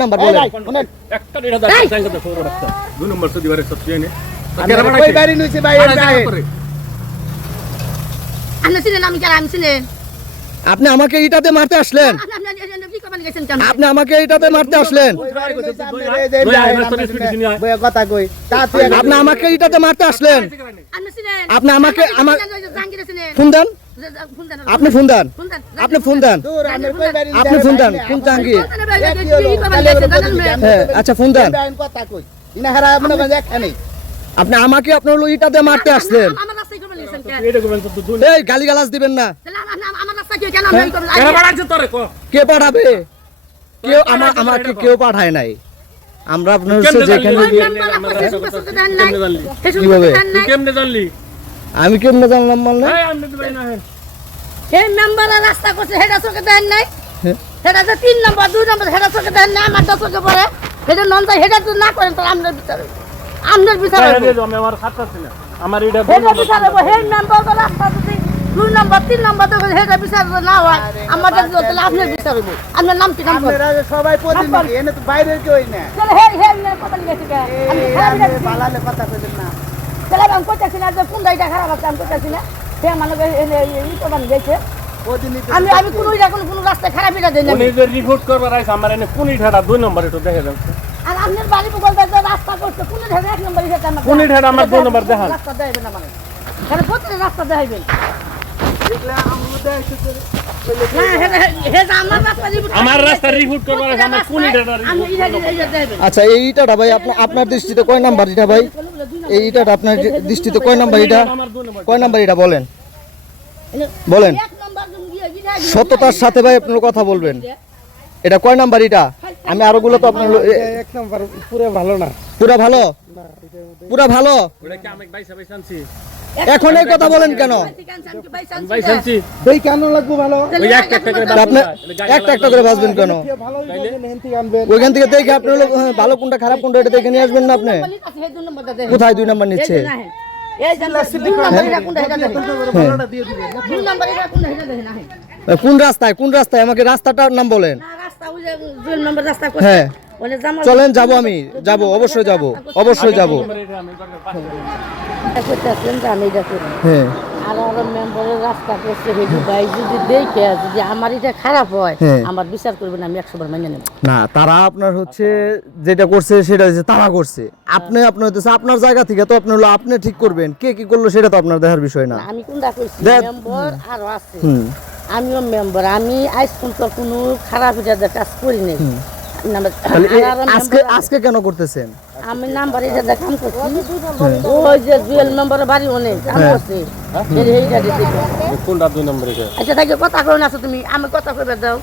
Number শোনেন। একটা দেড় হাজার তো দুই নম্বর সৌদি বারে সব চেয়ে নে কই বাড়ি নিছে ভাই আপনি চিনেন আমি কেন আমি চিনেন। আপনি আমাকে ইটাতে মারতে আসলেন। আপনি আমাকে ইটাতে মারতে আসলেন। তো তা আপনি আমাকে ইটাতে মারতে আসলেন। আপনি আমাকে আমার জাহাঙ্গীর ফোন দেন। আপনি ফোন দেন। আপনি ফোন দেন। আপনি ফোন দেন। আমরা- জাহাঙ্গীর? কি? হ্যাঁ আচ্ছা ফোন দেন। আপনি আমাকে আপনার হলো ইটাতে মারতে দুই এই গালি গালাজ দিবেন না। রাস্তা কি পাঠাবে? কেউ আমার আমাকে কেউ পাঠায় নাই। আমরা আপনার যেখানে কেমনে জানলি? কীভাবে? আমি কেমনে জানলাম মানে এই আমি তো ভাই না হ্যাঁ। এই মেম্বারের রাস্তা করছে হেডা চোখে দেন নাই? হ্যাঁ। হেডা যে তিন নম্বর দুই নম্বর হেডা চোখে দেন নাই আমার চোখে পড়ে। হেডা নন যায় হেডা তো না করেন তাহলে আমনের বিচার। আমনের বিচার আমি আমার খাতা না। আমার এটা হেডা বিচার হইবো। হেড মেম্বার তো রাস্তা যদি দুই নম্বর তিন নম্বর তো হেডা বিচার না হয় আমার তাহলে আপনার বিচার হইবো। আপনার নাম কি নাম আপনারা সবাই প্রতিদিন এনে তো বাইরে কেউই না। তাহলে হেড হেড কথা লিখেছি কে? আমি আপনি লিখেছি। বালালে কথা কইলেন না। তাহলে আমি কইতাছি না যে কোন দাইটা খারাপ আছে আমি কইতাছি না। সে মানুষ ই করবান গেছে প্রতিদিন তো- আমি আমি কোনো কোনো কোনো রাস্তায় খারাপ এটা দিই না উনি যে রিপোর্ট করবার আইছে আমার এনে কোন ইঠাটা দুই নম্বর একটু দেখে দেন। আর আপনার বাড়ি বলতে যে রাস্তা করছে কোন ঢেকে এক নম্বর হিসেবে আমার কোন ঢেকে আমার দুই নম্বর দেখান। রাস্তা দেখাবেন না মানে। তাহলে প্রতিটা রাস্তা দেখাবেন দেখলে আমরা দেখছি তো না হেটা হেটা আমার রাস্তা দিব আমার রাস্তা রিপোর্ট করবার আইছে আমার কোন ইঠাটা আমি ইটা দিলে ইটা দেখাবেন আচ্ছা এই ইটাটা ভাই আপনার আপনার দৃষ্টিতে কয় নাম্বার এটা ভাই? এই ইটাটা আপনার দৃষ্টিতে কয় নাম্বার এটা? কয় নাম্বার এটা বলেন? বলেন। এক নম্বর দিয়ে ইটা সততার সাথে ভাই আপনার কথা বলবেন। এটা কয় নাম্বার এটা? আমি আরও গুলো তো আপনার এক নাম্বার পুরো ভালো না। পুরা ভালো? পুরা ভালো? ওটা কি আমি বাইসা বাইসা আনছি এখন এই কথা বলেন কেন? দেই কেন লাগবো ভালো? একটা একটা করে তা আপনি একটা একটা করে বাঁচবেন কেন? ওইখান থেকে দেখে আপনি হলো হ্যাঁ, ভালো কোনটা খারাপ কোনটা এটা দেখে নিয়ে আসবেন না আপনি? কোথায় দুই নাম্বার নিচ্ছে? এই যে দুই নম্বর এটা কোনটা হেটা দেখেন ভালোটা দিয়ে? দিবেন দুই নম্বর এটা কোনটা হেটা দেখেন আহেন কোন রাস্তায় কোন রাস্তায়? আমাকে রাস্তাটার নাম বলেন। না রাস্তা ওই যে দুই নম্বর রাস্তা করছে। হ্যাঁ। চলেন যাব আমি। যাব অবশ্যই যাব। অবশ্যই যাব। করতেছেন যে আমি এটা করি হ্যাঁ। আর মেম্বারের রাস্তা করছে হেডু ভাই যদি দেখে যদি আমার এটা খারাপ হয় হ্যাঁ। আমার বিচার করবেন আমি একশো বার মেনে নেব। না তারা আপনার হচ্ছে যেটা করছে সেটা হচ্ছে তারা করছে। আপনি আপনার হচ্ছে আপনার জায়গা থেকে তো আপনি হলো আপনি ঠিক করবেন কে কি করল সেটা তো আপনার দেখার বিষয় না। আমি কোনটা করছি মেম্বার আরও আছে। আমিও মেম্বার আমি আজ পর্যন্ত কোনো খারাপ এটা কাজ করি নাই। আজকে আজকে কেন করতেছেন? আমি নাম্বার এটা দেখাম করছি। ওই যে জুয়েল মেম্বারের বাড়ি অনেক আমি আছে। কোনটা দুই নম্বর? আচ্ছা তাকে কথা কই না তুমি আমি কথা কইবে দাও।